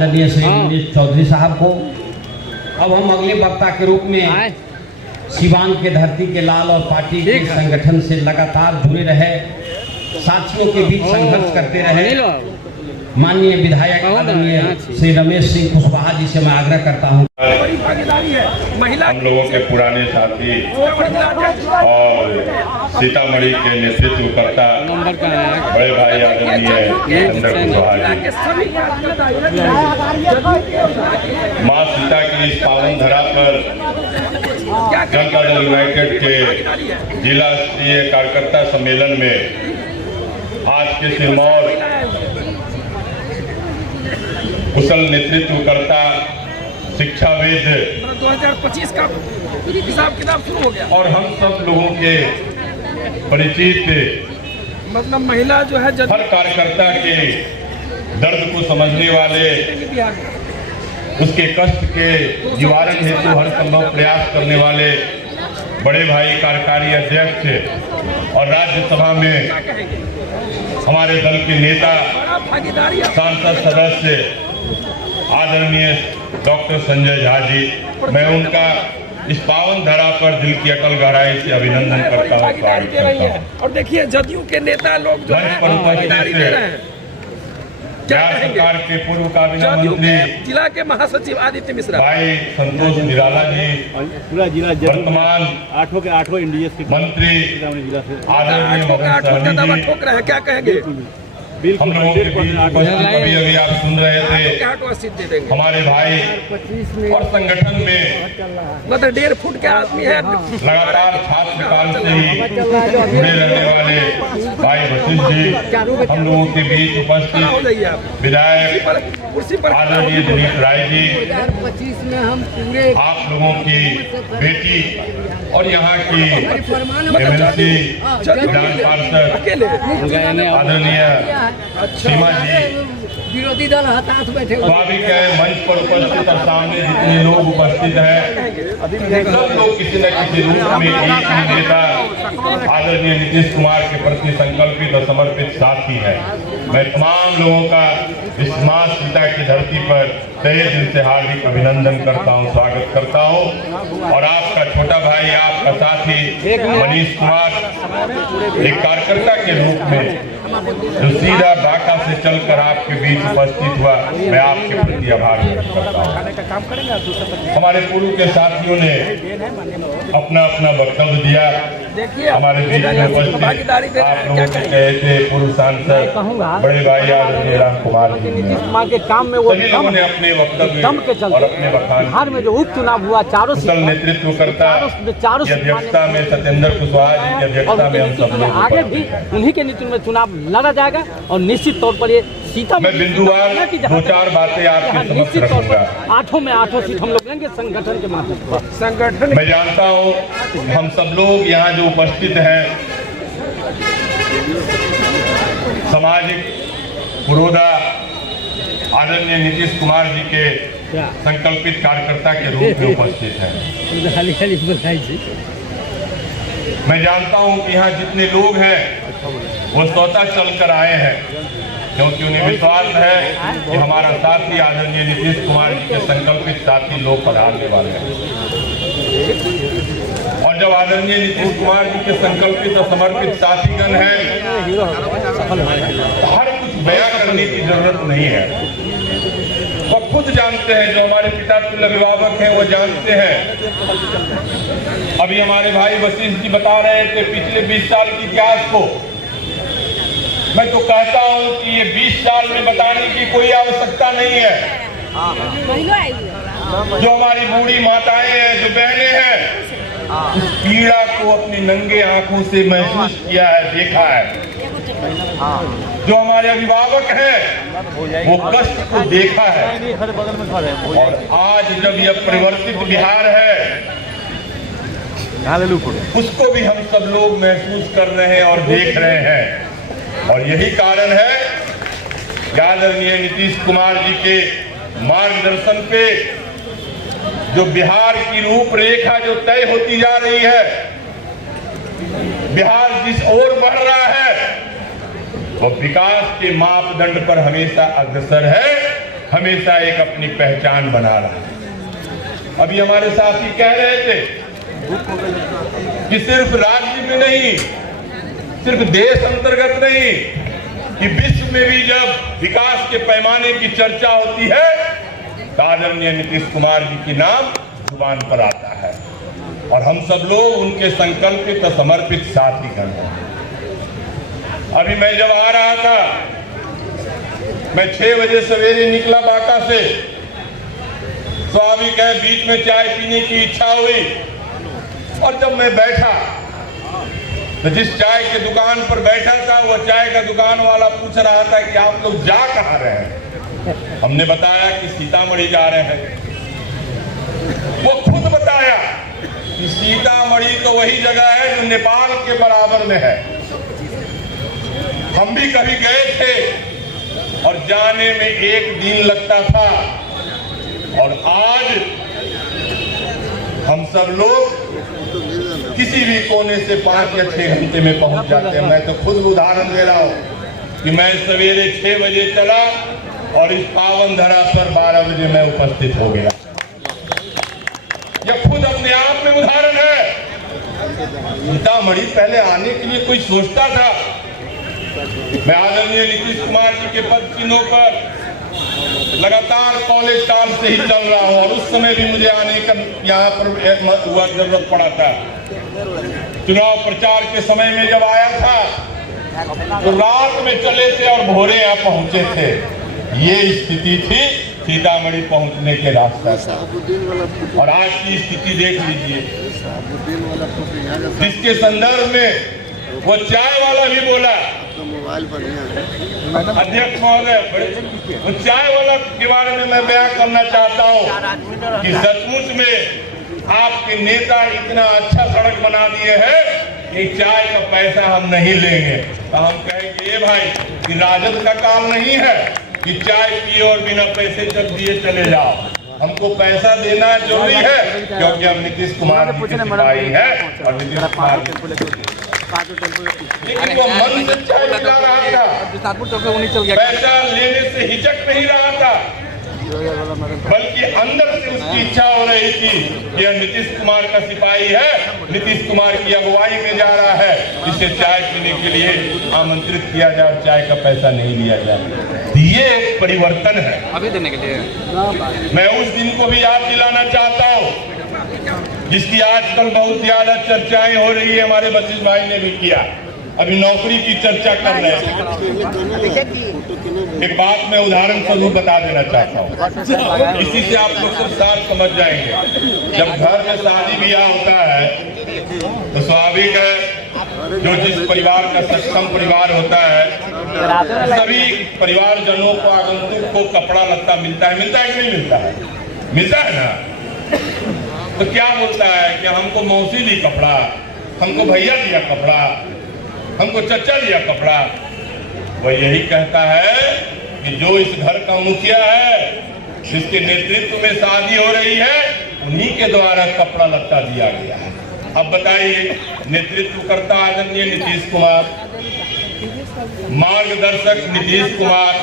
आदरणीय श्री मनीष चौधरी साहब को। अब हम अगले वक्ता के रूप में सिवान के धरती के लाल और पार्टी के संगठन से लगातार जुड़े रहे, साथियों के बीच संघर्ष करते रहे माननीय विधायक आदरणीय श्री रमेश सिंह कुशवाहा जी से मैं आग्रह करता हूं। हम लोगों के पुराने साथी और सीतामढ़ी के नेतृत्वकर्ता बड़े भाई आदरणीय सतेंद्र कुशवाहा जी, माँ सीता की इस पावन धरा पर जनता दल यूनाइटेड के जिला स्तरीय कार्यकर्ता सम्मेलन में आज के सिरमौर कुशल नेतृत्वकर्ता शिक्षाविद 2025 का हिसाब किताब शुरू हो गया और हम सब लोगों के परिचित मतलब महिला जो है हर कार्यकर्ता के दर्द को समझने वाले, उसके कष्ट के निवारण हेतु हर संभव प्रयास करने वाले बड़े भाई कार्यकारी अध्यक्ष और राज्यसभा में हमारे दल के नेता सांसद सदस्य आदरणीय डॉक्टर संजय झा जी, मैं उनका इस पावन धरा पर दिल की अटल गहराई से अभिनंदन करता हूँ, स्वागत करता हूँ। और देखिए जदयू के नेता लोग जो है भागीदारी दे रहे हैं। बिहार सरकार के पूर्व काबिनेट मंत्री जिला के महासचिव आदित्य मिश्रा भाई संतोष निराला जी, पूरा जिला वर्तमान 8 के 8 इंडिया के मंत्री जिला से आदरणीय मदन सहनी जी, ठोक रहे हैं, क्या कहेंगे? हम लोगों के बीच अभी अभी आप सुन रहे थे हमारे भाई और संगठन में मतलब 1.5 फुट के आदमी है, लगातार छात्र काल से ही जुड़े रहने वाले भाई वशिष्ठ जी, हम लोगों के बीच उपस्थित विधायक आदरणीय दिलीप राय जी, 2025 में हम पूरे आप लोगों की बेटी और यहाँ की एमएलसी विधान पार्षद आदरणीय सीमा जी, विरोधी दल हताश बैठे स्वाभाविक है मंच पर उपस्थित और सामने जितने लोग उपस्थित हैं सब लोग किसी न किसी रूप में एक ही नेता आदरणीय नीतीश कुमार के प्रति संकल्पित और समर्पित साथी है। मैं तमाम लोगों का इस माँ सीता की धरती पर तहे दिल से हार्दिक अभिनंदन करता हूँ, स्वागत करता हूँ। और आपका छोटा भाई, आपका साथी मनीष कुमार एक कार्यकर्ता के रूप में जो सीधा बाका से चलकर आपके बीच उपस्थित हुआ, मैं आपके प्रति आभार व्यक्त करता हूँ। हमारे पूर्व के साथियों ने अपना अपना वक्तव्य दिया। हमारे बीच में उपस्थित आप लोगों के कहे थे पूर्व सांसद बड़े भाई आदरणीय राम कुमार जी ने के काम में वो सभी लोगों ने अपने वक्तव्य और अपने बखान बिहार में जो उपचुनाव हुआ चारों कुशल नेतृत्वकर्ता की अध्यक्षता में सतेंद्र कुशवाहा जी की अध्यक्षता में हम सब लोग आगे भी उन्हीं के नेतृत्व में चुनाव लड़ा जाएगा और निश्चित तौर पर ये सीता मैं बिंदुवार 2-4 बातें आपके समक्ष रखूंगा। 8 में 8 सीट हम लोग लेंगे संगठन के माध्यम से। संगठन मैं जानता हूँ हम सब लोग यहाँ जो उपस्थित हैं सामाजिक पुरोधा आदरणीय नीतीश कुमार जी के संकल्पित कार्यकर्ता के रूप में उपस्थित हैं। मैं जानता हूँ कि यहाँ जितने लोग हैं वो स्वतः चलकर आए हैं, क्योंकि उन्हें विश्वास है कि हमारा साथी आदरणीय नीतीश कुमार जी के संकल्पित साथी लोग पधारने वाले हैं। और जब आदरणीय नीतीश कुमार जी के संकल्पित और समर्पित साथीगण हैं तो हर कुछ बयां करने की जरूरत नहीं है। वो खुद जानते हैं, जो हमारे पिता तुल्य अभिभावक हैं वो जानते हैं। अभी हमारे भाई वशिष्ठ जी बता रहे थे पिछले 20 साल की इतिहास को। मैं तो कहता हूं कि ये 20 साल में बताने की कोई आवश्यकता नहीं है। जो हमारी बूढ़ी माताएं हैं, जो बहनें हैं, इस पीड़ा को अपनी नंगे आंखों से महसूस किया है, देखा है। जो हमारे अभिभावक हैं वो कष्ट को देखा है। और आज जब यह परिवर्तित बिहार है उसको भी हम सब लोग महसूस कर रहे हैं और देख रहे हैं। और यही कारण है कि आदरणीय नीतीश कुमार जी के मार्गदर्शन पे जो बिहार की रूपरेखा जो तय होती जा रही है, बिहार जिस ओर बढ़ रहा है वो विकास के मापदंड पर हमेशा अग्रसर है हमेशा एक अपनी पहचान बना रहा है। अभी हमारे साथी कह रहे थे कि सिर्फ राज्य में नहीं, सिर्फ देश अंतर्गत नहीं, कि विश्व में भी जब विकास के पैमाने की चर्चा होती है तो आदरणीय नीतीश कुमार जी के नाम जुबान पर आता है और हम सब लोग उनके संकल्पित और समर्पित साथीगण हैं। अभी मैं जब आ रहा था, मैं 6 बजे सवेरे निकला बांका से, स्वाभाविक है बीच में चाय पीने की इच्छा हुई और जब मैं बैठा तो जिस चाय के दुकान पर बैठा था वो चाय का दुकान वाला पूछ रहा था कि आप लोग जा कहाँ रहे हैं। हमने बताया कि सीतामढ़ी जा रहे हैं। वो खुद बताया कि सीतामढ़ी तो वही जगह है जो नेपाल के बराबर में है। हम भी कभी गए थे और जाने में 1 दिन लगता था और आज हम सब लोग किसी भी कोने से 5 या 6 घंटे में पहुंच जाते हैं। मैं तो खुद उदाहरण दे रहा हूं कि मैं सवेरे 6 बजे चला और इस पावन धरा पर 12 बजे मैं उपस्थित हो गया। यह खुद अपने आप में उदाहरण है। सीतामढ़ी पहले आने के लिए कोई सोचता था। मैं आदरणीय नीतीश कुमार जी के पद चिन्हों पर लगातार कॉलेज काल से ही चल रहा हूं और उस समय भी मुझे आने का यहाँ पर हुआ जरूरत पड़ा था। चुनाव प्रचार के समय में जब आया था तो रात में चले थे और भोरे यहाँ पहुंचे थे। ये स्थिति थी सीतामढ़ी पहुंचने के रास्ते और आज की स्थिति देख लीजिए, जिसके संदर्भ में वो चाय वाला भी बोला, अध्यक्ष महोदय, वो चाय वाला के बारे में मैं बयान करना चाहता हूँ कि सचमुच में आपके नेता इतना अच्छा सड़क बना दिए हैं कि चाय का पैसा हम नहीं लेंगे। तो हम कहेंगे ये भाई कि राजद का काम नहीं है कि चाय पिए और बिना पैसे जब दिए चले जाओ। हमको पैसा देना जरूरी है क्योंकि हम नीतीश कुमार जी के सिपाही हैं और नीतीश कुमार लेकिन वो मन से चाय पिला रहा था, पैसा लेने से हिचक नहीं रहा था, बल्कि अंदर से उसकी इच्छा हो रही थी कि यह नीतीश कुमार का सिपाही है, नीतीश कुमार की अगुवाई में जा रहा है, जिसे चाय पीने के लिए आमंत्रित किया जाए, चाय का पैसा नहीं लिया जाए। ये एक परिवर्तन है अभी देने के लिए। मैं उस दिन को भी याद दिलाना चाहता हूँ जिसकी आजकल बहुत ज्यादा चर्चाएं हो रही है। हमारे वशिष्ठ भाई ने भी किया, अभी नौकरी की चर्चा कर रहे हैं। एक बात मैं उदाहरण स्वरूप बता देना चाहता हूँ, इसी से आप लोग सब साथ समझ जाएंगे। जब घर में शादी ब्याह होता है तो स्वाभाविक है जो जिस परिवार का सक्षम परिवार होता है सभी परिवारजनों को, आगंतुक को कपड़ा लत्ता मिलता है कि नहीं मिलता है? मिलता है ना। तो क्या बोलता है कि हमको मौसी दी कपड़ा, हमको भैया दिया कपड़ा, हमको चचा दिया कपड़ा। वह यही कहता है कि जो इस घर का मुखिया है, जिसके नेतृत्व में शादी हो रही है, उन्हीं के द्वारा कपड़ा लत्ता दिया गया है। अब बताइए, नेतृत्व करता आदरणीय नीतीश कुमार, मार्गदर्शक नीतीश कुमार।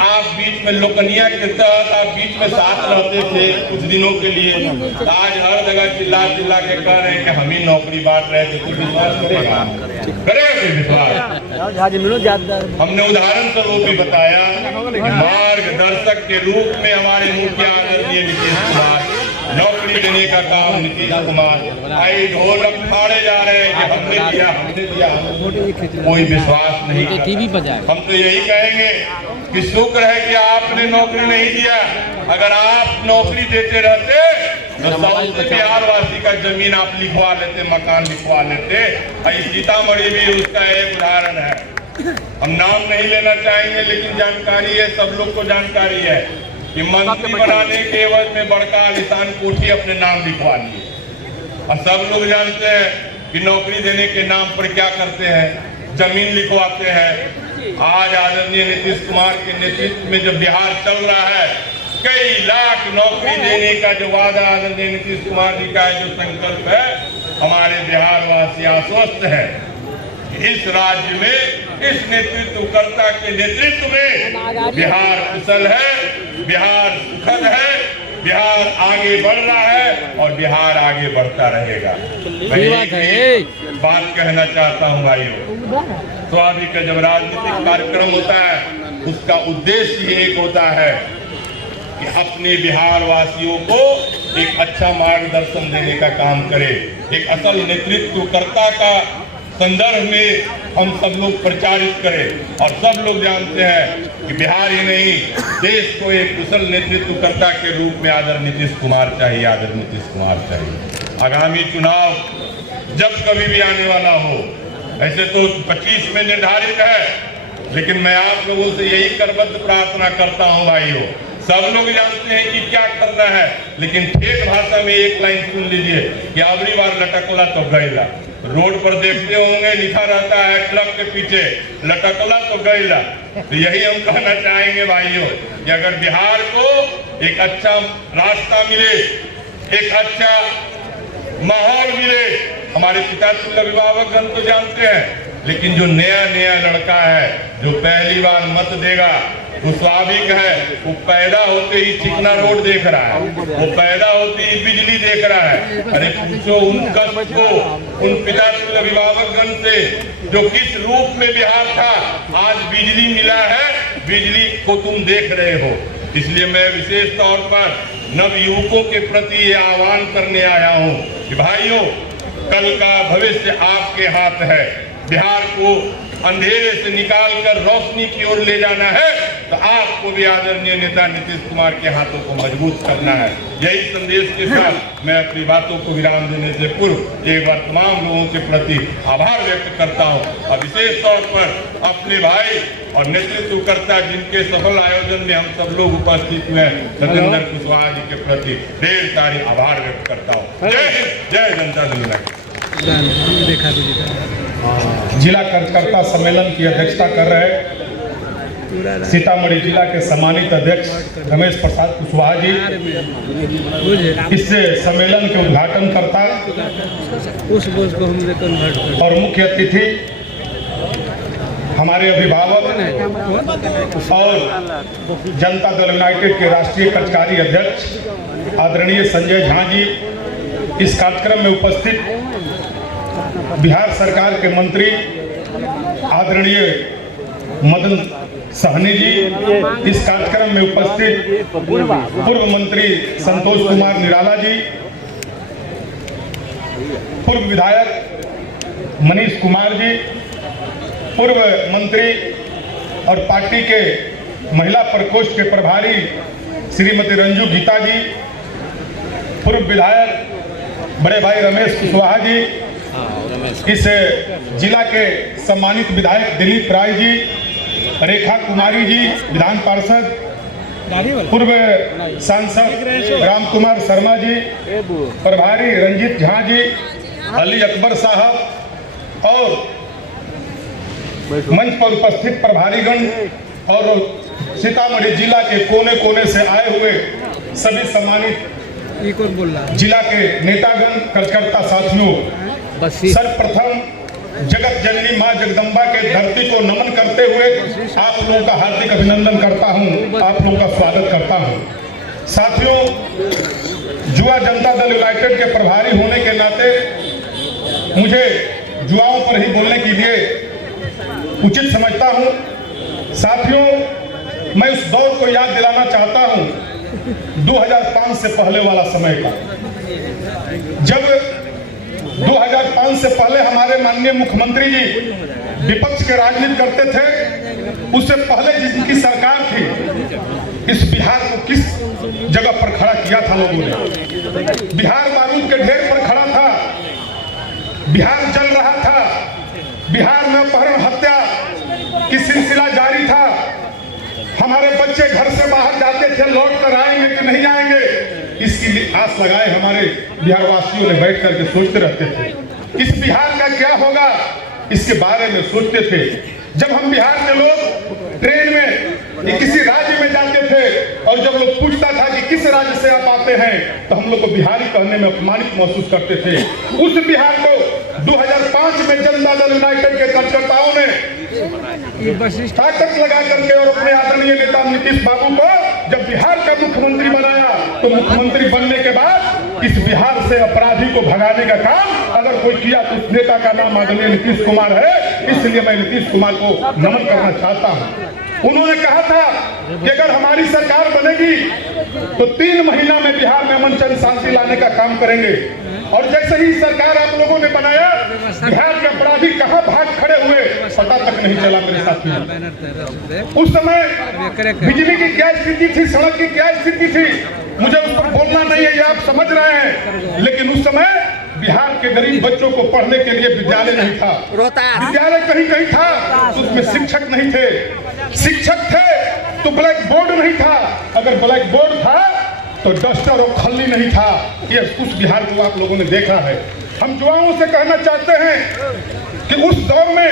आप बीच में लोकनिया के तहत आप बीच में साथ रहते थे कुछ दिनों के लिए, आज हर जगह चिल्ला चिल्ला के कह रहे हैं कि हम ही नौकरी बांट रहे थे। तो विश्वास करेगा विश्वास? हमने उदाहरण स्वरूप भी बताया कि मार्गदर्शक के रूप में हमारे मुखिया आदरणीय नीतीश कुमार, नौकरी देने का काम नीतीश कुमार। आई ढोलक फाड़े जा रहे हैं कि हमने दिया, कोई विश्वास नहीं। हम तो यही कहेंगे कि शुक्र है कि आपने नौकरी नहीं दिया। अगर आप नौकरी देते रहते तो सबसे बिहार वासी का जमीन आप लिखवा लेते, मकान लिखवा लेते। सीतामढ़ी भी उसका एक उदाहरण है। हम नाम नहीं लेना चाहेंगे लेकिन जानकारी है, सब लोग को जानकारी है कि मंत्री बनाने के एवज में बड़का आलिशान कोठी अपने नाम लिखवा लिए। और सब लोग जानते हैं कि नौकरी देने के नाम पर क्या करते हैं, जमीन लिखवाते हैं। आज आदरणीय नीतीश कुमार के नेतृत्व में जब बिहार चल रहा है, कई लाख नौकरी देने का जो वादा आदरणीय नीतीश कुमार जी का जो संकल्प है, हमारे बिहार वासी आश्वस्त है। इस राज्य में इस नेतृत्वकर्ता के नेतृत्व में बिहार कुशल है, बिहार सुखद है, बिहार आगे बढ़ रहा है और बिहार आगे बढ़ता रहेगा। मैं एक बात कहना चाहता हूँ भाइयों, स्वाभाविक है जब राजनीतिक कार्यक्रम होता है उसका उद्देश्य ही एक होता है कि अपने बिहार वासियों को एक अच्छा मार्गदर्शन देने का काम करे। एक असल नेतृत्वकर्ता का संदर्भ में हम सब लोग प्रचारित करें और सब लोग जानते हैं कि बिहार ही नहीं देश को एक कुशल नेतृत्वकर्ता के रूप में आदरणीय नीतीश कुमार चाहिए, आदरणीय नीतीश कुमार चाहिए। आगामी चुनाव जब कभी भी आने वाला हो, ऐसे तो 25 में निर्धारित है, लेकिन मैं आप लोगों से यही करबद्ध प्रार्थना करता हूं भाइयों, सब लोग जानते हैं कि क्या करना है, लेकिन ठेठ भाषा में एक लाइन सुन लीजिए कि अबरी बार लटकला तो गैला। रोड पर देखते होंगे लिखा रहता है ट्रक के पीछे लटकला तो गैला। तो यही हम कहना चाहेंगे भाइयों कि अगर बिहार को एक अच्छा रास्ता मिले, एक अच्छा माहौल मिले, हमारे पिता अभिभावकगण तो जानते हैं, लेकिन जो नया लड़का है जो पहली बार मत देगा वो स्वाभाविक है वो पैदा होते ही चिकना रोड देख रहा है, वो पैदा होते ही बिजली देख रहा है। अरे पूछो उन कष्ट को, उन पिता अभिभावकगण से जो किस रूप में बिहार था, आज बिजली मिला है, बिजली को तुम देख रहे हो। इसलिए मैं विशेष तौर पर नव युवकों के प्रति ये आह्वान करने आया हूँ कि भाइयों, कल का भविष्य आपके हाथ है। बिहार को अंधेरे से निकालकर रोशनी की ओर ले जाना है तो आपको भी आदरणीय नेता नीतीश कुमार के हाथों को मजबूत करना है। यही संदेश के साथ मैं अपनी बातों को विराम देने से पूर्व एक बार तमाम लोगों के प्रति आभार व्यक्त करता हूं और विशेष तौर पर अपने भाई और नेतृत्वकर्ता जिनके सफल आयोजन में हम सब लोग उपस्थित हुए सतेंद्र कुशवाहा जी के प्रति ढेर सारी आभार व्यक्त करता हूँ। जय जनता दल। जिला कार्यकर्ता सम्मेलन की अध्यक्षता कर रहे सीतामढ़ी जिला के सम्मानित अध्यक्ष रमेश प्रसाद कुशवाहा जी, इस सम्मेलन के उद्घाटनकर्ता और मुख्य अतिथि हमारे अभिभावक और जनता दल यूनाइटेड के राष्ट्रीय कार्यकारी अध्यक्ष आदरणीय संजय झा जी, इस कार्यक्रम में उपस्थित बिहार सरकार के मंत्री आदरणीय मदन सहनी जी, इस कार्यक्रम में उपस्थित पूर्व मंत्री संतोष कुमार निराला जी, पूर्व विधायक मनीष कुमार जी, पूर्व मंत्री और पार्टी के महिला प्रकोष्ठ के प्रभारी श्रीमती रंजू गीता जी, पूर्व विधायक बड़े भाई रमेश कुशवाहा जी, इस जिला के सम्मानित विधायक दिलीप राय जी, रेखा कुमारी जी विधान पार्षद, पूर्व सांसद राम कुमार शर्मा जी, प्रभारी रंजीत झा जी, अली अकबर साहब और मंच पर उपस्थित प्रभारीगण और सीतामढ़ी जिला के कोने कोने से आए हुए सभी सम्मानित जिला के नेतागण, कार्यकर्ता साथियों, सर्वप्रथम जगत जननी मां जगदम्बा के धरती को नमन करते हुए आप लोगों का हार्दिक अभिनंदन करता हूं, आप लोगों का स्वागत करता हूं। साथियों, युवा जनता दल यूनाइटेड के प्रभारी होने के नाते मुझे युवाओं पर ही बोलने के लिए उचित समझता हूं। साथियों, मैं उस दौर को याद दिलाना चाहता हूं 2005 से पहले वाला समय का, जब 2005 से पहले हमारे माननीय मुख्यमंत्री जी विपक्ष के राजनीति करते थे। उससे पहले जिनकी सरकार थी, इस बिहार को किस जगह पर खड़ा किया था लोगों ने? बिहार बारूद के ढेर पर खड़ा था, बिहार जल रहा था, बिहार में अपहरण हत्या की सिलसिला जारी था। हमारे बच्चे घर से बाहर जाते थे, लौट कर आएंगे कि नहीं आएंगे, इसकी आस लगाए हमारे बिहार वासियों ने बैठ करके सोचते रहते थे। इस बिहार का क्या होगा, इसके बारे में सोचते थे। जब हम बिहार के लोग ट्रेन में किसी राज्य में जाते थे और जब लोग पूछता था कि किस राज्य से आप आते हैं, तो हम लोग को बिहारी कहने में अपमानित महसूस करते थे। उस बिहार को 2005 में जनता दल यूनाइटेड के कार्यकर्ताओं ने ताकत लगा करके और अपने आदरणीय नेता नीतीश बाबू को जब बिहार का मुख्यमंत्री बनाया तो मुख्यमंत्री बनने के बाद इस बिहार से अपराधी को भगाने का काम अगर कोई किया तो उस नेता का नाम आदरणीय नीतीश कुमार है। इसलिए मैं नीतीश कुमार को नमन करना चाहता हूँ। उन्होंने कहा था कि अगर हमारी सरकार बनेगी तो 3 महीना में बिहार में अमन चैन शांति लाने का काम करेंगे। और जैसे ही सरकार आप लोगों ने बनाया, बिहार के अपराधी कहां भाग खड़े हुए पता तक नहीं चला मेरे साथियों। उस समय बिजली की क्या स्थिति थी, सड़क की क्या स्थिति थी, मुझे उस पर बोलना नहीं है, ये आप समझ रहे हैं। लेकिन उस समय बिहार के गरीब बच्चों को पढ़ने के लिए विद्यालय नहीं था, विद्यालय कहीं कहीं था तो उसमें शिक्षक नहीं थे, शिक्षक थे तो ब्लैक बोर्ड नहीं था, अगर ब्लैक बोर्ड था तो डस्टर और खल्ली नहीं था। ये उस बिहार को आप लोगों ने देखा है। हम युवाओं से कहना चाहते हैं कि उस दौर में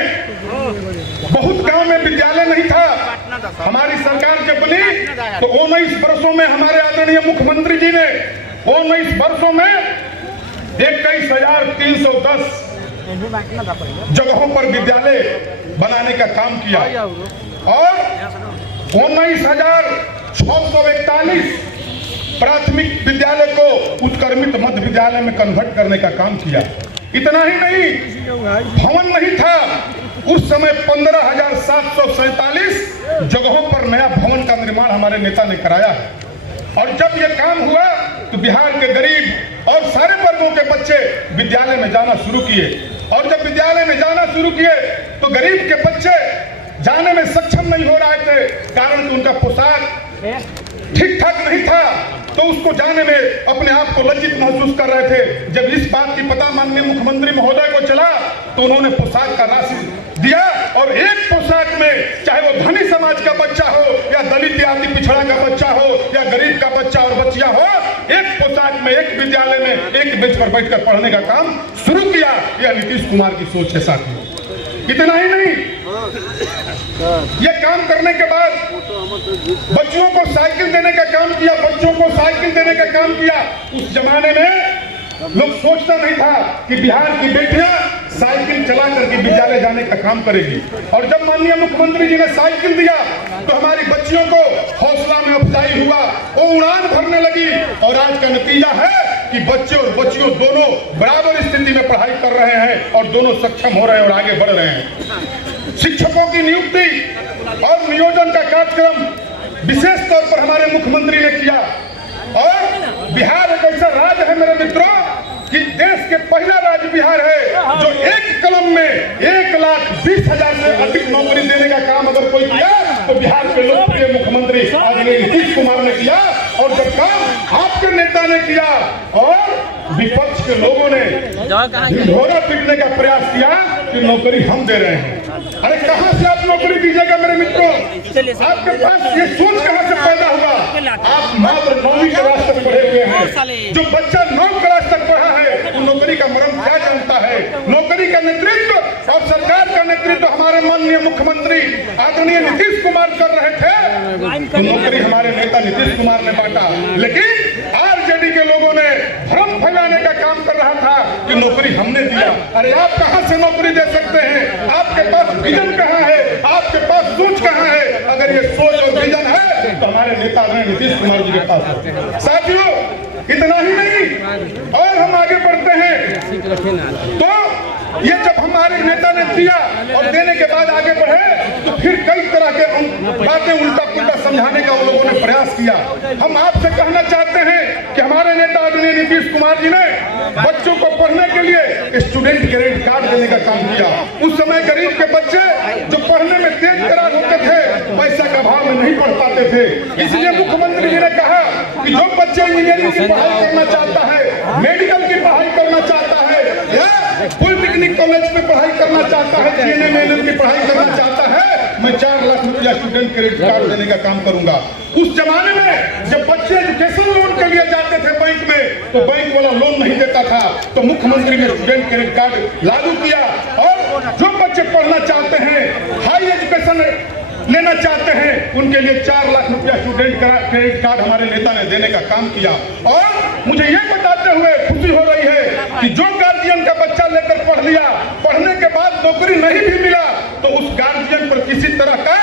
बहुत गांव में विद्यालय नहीं था। हमारी सरकार जब बनी तो 19 वर्षों में हमारे आदरणीय मुख्यमंत्री जी ने 19 वर्षों में 21,310 जगहों पर विद्यालय बनाने का काम किया और 19,641 प्राथमिक विद्यालय को उत्क्रमित मध्य विद्यालय में कन्वर्ट करने का काम किया। इतना ही नहीं, भवन नहीं था उस समय 15,747 जगहों पर नया भवन का निर्माण हमारे नेता ने कराया है। और जब यह काम हुआ तो बिहार के गरीब और सारे वर्गों के बच्चे विद्यालय में जाना शुरू किए। और जब विद्यालय में जाना शुरू किए तो गरीब के बच्चे जाने में सक्षम नहीं हो रहे थे, कारण कि उनका पोशाक ठीक ठाक नहीं था, तो उसको जाने में अपने आप को लज्जित महसूस कर रहे थे। जब इस बात की पता माननीय मुख्यमंत्री महोदय को चला तो उन्होंने पोशाक का राशि दिया और एक पोशाक में चाहे वो धनी समाज का बच्चा हो या दलित या अति पिछड़ा का बच्चा हो या गरीब का बच्चा और बच्चिया हो, एक पोशाक में एक विद्यालय में एक बेंच पर बैठकर पढ़ने का काम शुरू किया। यह नीतीश कुमार की सोच है साथियों। इतना ही नहीं, ये काम करने के बाद बच्चों को साइकिल देने का काम किया, बच्चों को साइकिल देने का काम किया। उस जमाने में लोग सोचता नहीं था कि बिहार की बेटियां साइकिल चला करके विद्यालय जाने का काम करेगी। और जब माननीय मुख्यमंत्री जी ने साइकिल दिया तो हमारी बच्चियों को हौसला में अफजाई हुआ, वो उड़ान भरने लगी। और आज का नतीजा है कि बच्चे और बच्चियों दोनों बराबर स्थिति में पढ़ाई कर रहे हैं और दोनों सक्षम हो रहे हैं और आगे बढ़ रहे हैं। शिक्षकों की नियुक्ति और नियोजन का कार्यक्रम विशेष तौर पर हमारे मुख्यमंत्री ने किया। और बिहार एक ऐसा राज्य है मेरे मित्रों कि देश के पहला राज्य बिहार है जो एक कलम में 1,20,000 से अधिक नौकरी देने का काम अगर कोई किया तो बिहार के लोकप्रिय मुख्यमंत्री आदरणीय नीतीश कुमार ने किया। और जब काम आपके नेता ने किया और विपक्ष के लोगों ने ढिंढोरा पीटने का प्रयास किया कि नौकरी हम दे रहे हैं। अरे कहां से आप नौकरी दीजिएगा मेरे मित्रों? आपके पास ये सोच कहां से पैदा हुआ? आप मात्र 9वीं क्लास तक पढ़े हुए हैं। जो बच्चा 9 क्लास तक पढ़ा है वो नौकरी का मर्म क्या जानता है? नौकरी का नेतृत्व और सरकार का नेतृत्व हमारे माननीय मुख्यमंत्री आदरणीय नीतीश कुमार कर रहे थे, तो नौकरी हमारे नेता नीतीश कुमार ने बांटा। लेकिन आरजेडी के लोगों ने भ्रम फैलाने का काम कर रहा था कि नौकरी हमने दिया। अरे आप कहां से नौकरी दे सकते हैं? आपके पास विजन कहां है? आपके पास सोच कहां है? अगर ये सोच और विजन है तो हमारे नेता नीतीश कुमार जी के पास है। साथियों, इतना ही नहीं और हम आगे बढ़ते हैं तो ये जब हमारे नेता ने दिया और देने के बाद आगे बढ़े तो फिर कई तरह के बातें उल्टा पुल्टा समझाने का उन लोगों ने प्रयास किया। हम आपसे कहना चाहते हैं कि हमारे नेता आदरणीय नीतीश कुमार जी ने बच्चों को पढ़ने के लिए स्टूडेंट क्रेडिट कार्ड देने का काम किया। उस समय गरीब के बच्चे जो पढ़ने में तेज तरार होते थे, पैसा का अभाव में नहीं पढ़ पाते थे। इसलिए मुख्यमंत्री जी ने कहा कि जो बच्चे इंजीनियरिंग की पढ़ाई करना चाहता है, मेडिकल की पढ़ाई करना चाहता है या पॉलिटेक्निक कॉलेज में पढ़ाई करना चाहता है, जीएनएम की पढ़ाई करना चाहता है, मैं 4 लाख रुपया स्टूडेंट क्रेडिट कार्ड देने का काम करूंगा। उस जमाने में जब बच्चे एजुकेशन लोन के लिए जाते थे बैंक में तो बैंक वाला लोन नहीं देता था, तो मुख्यमंत्री ने स्टूडेंट क्रेडिट कार्ड लागू किया। और जो बच्चे पढ़ना चाहते हैं, हाई एजुकेशन लेना चाहते हैं, उनके लिए 4 लाख रुपया स्टूडेंट क्रेडिट कार्ड हमारे नेता ने देने का काम किया। और मुझे ये बताते हुए खुशी हो रही है कि जो गार्जियन का बच्चा लेकर पढ़ लिया, पढ़ने के बाद नौकरी नहीं भी मिला तो उस गार्जियन पर किसी तरह का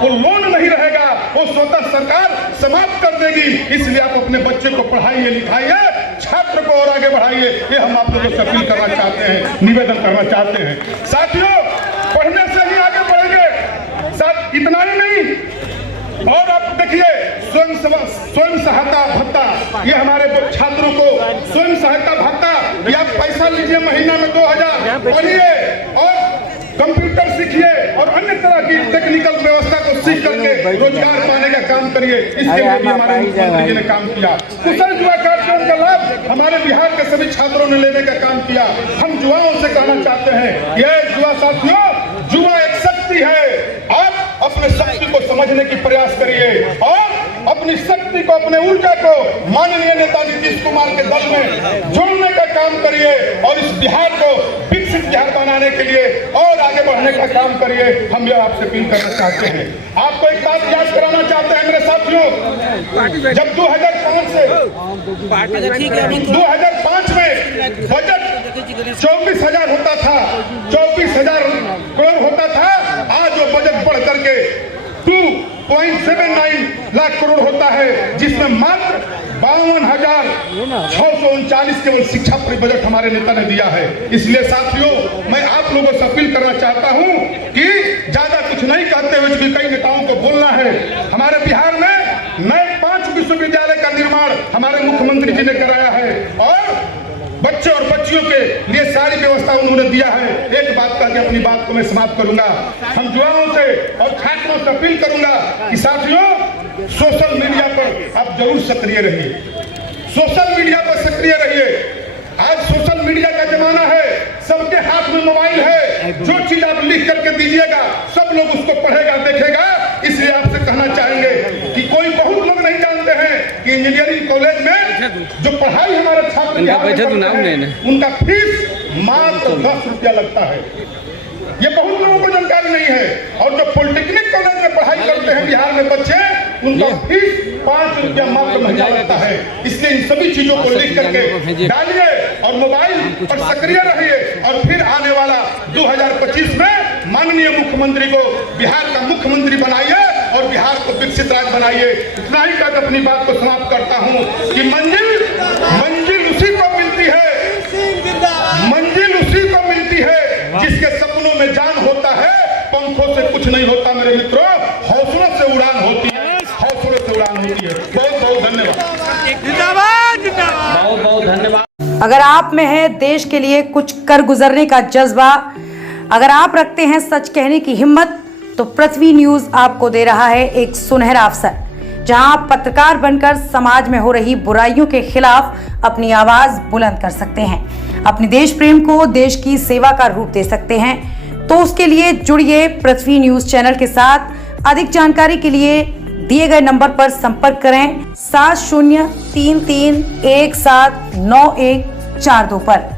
वो लोन नहीं रहेगा, वो स्वतः सरकार समाप्त कर देगी। इसलिए आप अपने बच्चे को पढ़ाइए, लिखाइए, छात्र को और आगे बढ़ाइए। ये हम आप लोगों से अपील करना चाहते हैं, निवेदन करना चाहते हैं। साथियों, पढ़ने से ही आगे बढ़ेंगे। साथ इतना ही नहीं, और आप देखिए स्वयं सहायता भत्ता, ये हमारे छात्रों को स्वयं सहायता भत्ता, ये आप पैसा लीजिए महीना में 2000, पढ़िए और कंप्यूटर सीखिए और अन्य तरह की टेक्निकल व्यवस्था को सीख करके रोजगार पाने का काम करिए। इसके लिए भी हमारे मुख्यमंत्री जी ने काम किया। कुशल युवा कार्यक्रम का लाभ हमारे बिहार के सभी छात्रों ने लेने का काम किया। हम युवाओं से कहना चाहते हैं, यह युवा साथियों, युवा एक शक्ति है। आप अपने शक्ति को समझने की प्रयास करिए और अपनी शक्ति को, अपने ऊर्जा को माननीय नेता नीतीश कुमार के दल में जोड़ने का काम करिए और इस बिहार को विकसित बिहार बनाने के लिए और आगे बढ़ने का काम करिए। हम यह आपसे अपील करना चाहते हैं। आपको एक बात याद कराना चाहते हैं मेरे साथियों, जब 2005 से 2005 में बजट 24,000 होता था, 24,000 करोड़ होता था, आज वो बजट बढ़ करके 2.79 लाख करोड़ होता है, जिसमें मात्र 52,639 केवल शिक्षा पर बजट हमारे नेता ने दिया है। इसलिए साथियों, मैं आप लोगों से अपील करना चाहता हूं कि ज्यादा कुछ नहीं कहते हुए, क्योंकि कई नेताओं को बोलना है। हमारे बिहार में नए 5 विश्वविद्यालय का निर्माण हमारे मुख्यमंत्री जी ने कराया है और बच्चे और बच्चियों के लिए सारी व्यवस्था उन्होंने दिया है। एक बात कह के अपनी बात को मैं समाप्त करूंगा। हम युवाओं से और छात्रों से अपील करूंगा कि साथियों, सोशल मीडिया पर आप जरूर सक्रिय रहिए, सोशल मीडिया पर सक्रिय रहिए। आज सोशल मीडिया का जमाना है, सबके हाथ में मोबाइल है। जो चीज आप लिख करके दीजिएगा, सब लोग उसको पढ़ेगा, देखेगा। इसलिए आपसे कहना चाहेंगे कि कोई बहुत लोग नहीं जानते हैं कि इंजीनियरिंग कॉलेज में जो पढ़ाई हमारे छात्र उनका फीस मात्र 10 रुपया लगता है। ये बहुत लोगों को जानकारी नहीं है। और जो पॉलिटेक्निक कॉलेज में पढ़ाई करते हैं बिहार में बच्चे, उनका फीस 5 रुपया मात्र महीना लगता है। इसलिए इन सभी चीजों को लिख करके डालिए और मोबाइल पर सक्रिय रहिए और फिर आने वाला 2025 में माननीय मुख्यमंत्री को बिहार का मुख्यमंत्री बनाइए और बिहार को विकसित राज्य बनाइए। इतना ही कहकर अपनी बात को समाप्त करता हूँ कि मंजिल उसी को मिलती है, मंजिल उसी को मिलती है जिसके सपनों में जान होता है। पंखों से कुछ नहीं होता मेरे मित्रों, हौसलों से उड़ान होती है, हौसलों से उड़ान होती है। बहुत बहुत धन्यवाद। बहुत बहुत धन्यवाद। अगर आप में है देश के लिए कुछ कर गुजरने का जज्बा, अगर आप रखते हैं सच कहने की हिम्मत, तो पृथ्वी न्यूज आपको दे रहा है एक सुनहरा अवसर, जहां आप पत्रकार बनकर समाज में हो रही बुराइयों के खिलाफ अपनी आवाज बुलंद कर सकते हैं, अपने देश प्रेम को देश की सेवा का रूप दे सकते हैं। तो उसके लिए जुड़िए पृथ्वी न्यूज चैनल के साथ। अधिक जानकारी के लिए दिए गए नंबर पर संपर्क करें 7033179142 पर।